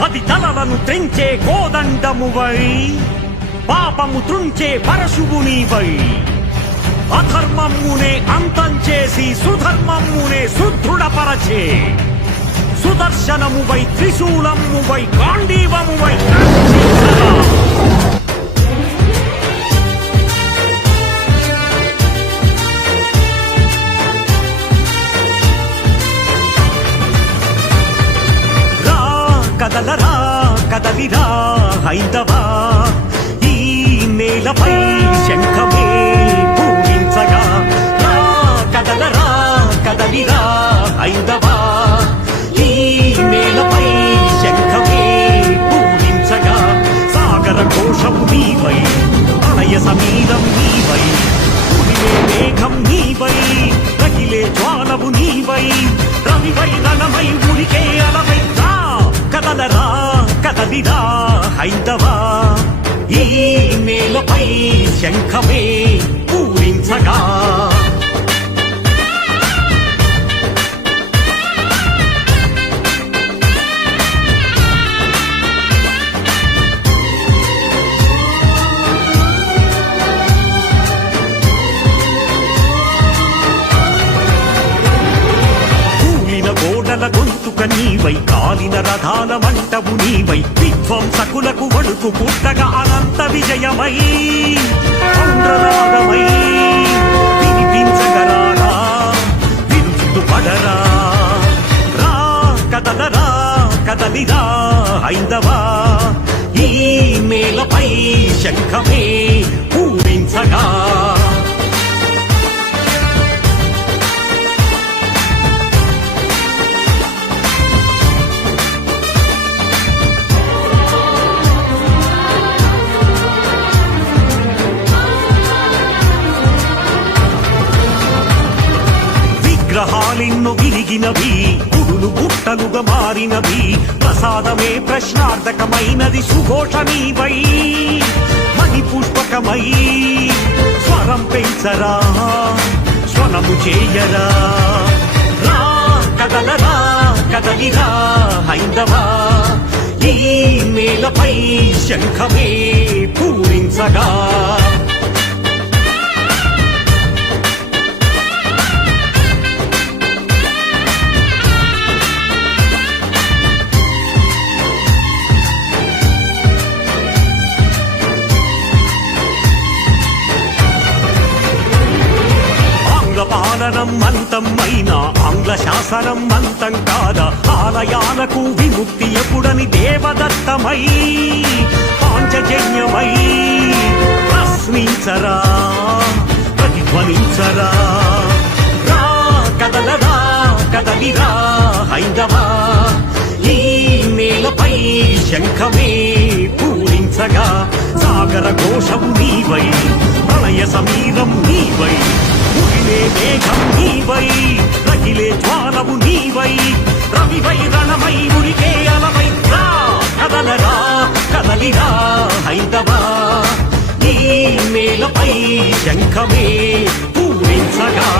పది తలలను త్రెంచే కోదండమువై పాపము త్రుంచే పరశువునివై అధర్మమ్మునే అంతం చేసి సుధర్మమ్మునే సుదృఢపరచే సుదర్శనమువై త్రిశూలమువై గాంధీవమువై కదలరా కదలిరా హైందవా ఈ నేలపై శంఖమే పూరించగా కదలరా కదలిరా హైందవా ఈ నేలపై శంఖమే పూరించగా సాగర ఘోషము నీవై ప్రళయ సమీరం నీవై ఉడిలే మేఘం నీవై రగిలే జ్వాలవు నీవై రవివై రణమై ఉడికే అలవై కదలరా కదలిరా హైందవా ఈ నేలపై శంఖమే పూరించగా గొంతుక నీవై కాలిన రథాల మంటవు నీవై విధ్వంసకులకు వణుకు పుట్టగా అనంత విజయమై చంద్రనాదమై వినిపించగరారా విరుచుతు పడరా రా కదలరా కదలిరా హైందవా ఈ నేలపై శంఖమే పూరించగా విగ్రహాలెన్నో విరిగినవి గుడులు గుట్టలుగా మారినవి ప్రసాదమే ప్రశ్నార్థకమైనది సుఘోష నీవై మణి పుష్పకమై స్వరం పెంచరా స్వనము చేయరా రా కదలరా కదలిరా హైందవా ఈ నేలపై శంఖమే పూరించగా పాలనం అంతం అయినా ఆంగ్ల శాసనం అంతం కాదా ఆలయాలకు విముక్తి ఎప్పుడని దేవదత్తమై పాంచజన్యమై ప్రశ్నించరా ప్రతిధ్వనించరా రా కదలరా కదలిరా హైందవా ఈ నేలపై శంఖమే పూరించగా సాగర ఘోషము నీవై ప్రళయ సమీరం నీవై ఉడిలే మేఘం నీవై రగిలే జ్వాలవు నీవై రవివై రణమై ఉడికే అలవై రా కదలరా కదలిరా హైందవా ఈ నేలపై శంఖమే పూరించగా